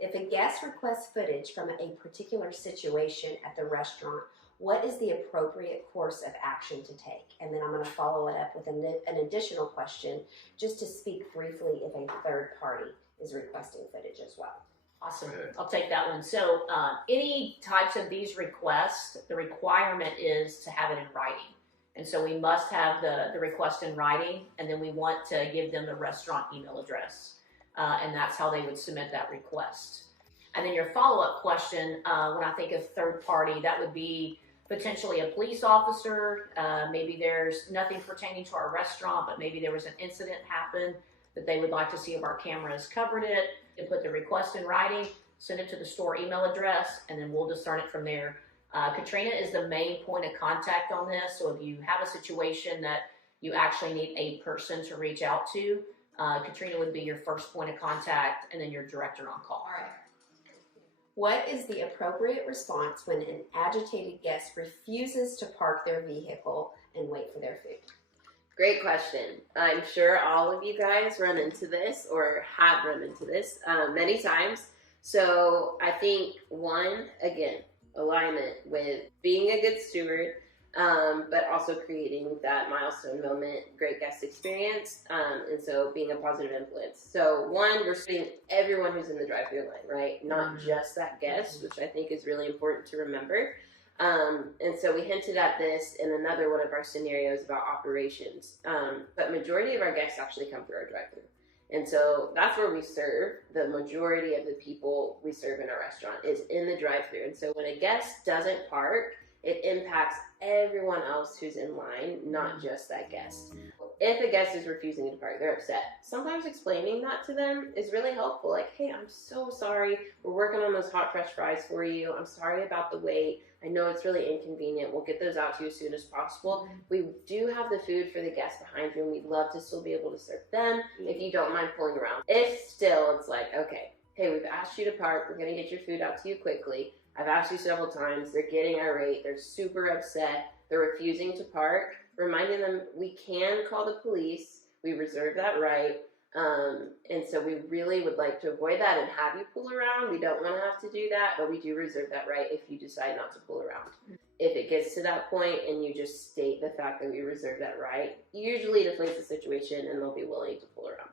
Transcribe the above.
If a guest requests footage from a particular situation at the restaurant, what is the appropriate course of action to take? And then I'm going to follow it up with an additional question just to speak briefly if a third party is requesting footage as well. Awesome. I'll take that one. So any types of these requests, the requirement is to have it in writing. And so we must have the request in writing, and then we want to give them the restaurant email address. And that's how they would submit that request. And then your follow-up question, when I think of third party, that would be potentially a police officer. Maybe there's nothing pertaining to our restaurant, but maybe there was an incident happen that they would like to see if our cameras covered it. You put the request in writing, send it to the store email address, and then we'll discern it from there. Katrina is the main point of contact on this. So if you have a situation that you actually need a person to reach out to, Katrina would be your first point of contact, and then your director on call. All right. What is the appropriate response when an agitated guest refuses to park their vehicle and wait for their food? Great question. I'm sure all of you guys run into this or have run into this many times. So I think one, again, alignment with being a good steward, but also creating that milestone moment, great guest experience, and so being a positive influence. So one, we're seeing everyone who's in the drive-thru line, right? Not just that guest, which I think is really important to remember. And so we hinted at this in another one of our scenarios about operations, but majority of our guests actually come through our drive-thru. And so that's where we serve. The majority of the people we serve in our restaurant is in the drive-thru. And so when a guest doesn't park, it impacts everyone else who's in line, not just that guest. If a guest is refusing to park, they're upset. Sometimes explaining that to them is really helpful. Like, hey, I'm so sorry. We're working on those hot, fresh fries for you. I'm sorry about the wait. I know it's really inconvenient. We'll get those out to you as soon as possible. We do have the food for the guests behind you, and we'd love to still be able to serve them if you don't mind pulling around. If still it's like, okay, hey, we've asked you to park. We're going to get your food out to you quickly. I've asked you several times. They're getting irate. They're super upset. They're refusing to park. Reminding them we can call the police. We reserve that right. And so we really would like to avoid that and have you pull around. We don't want to have to do that, but we do reserve that right if you decide not to pull around. If it gets to that point and you just state the fact that we reserve that right, usually deflates the situation and they'll be willing to pull around.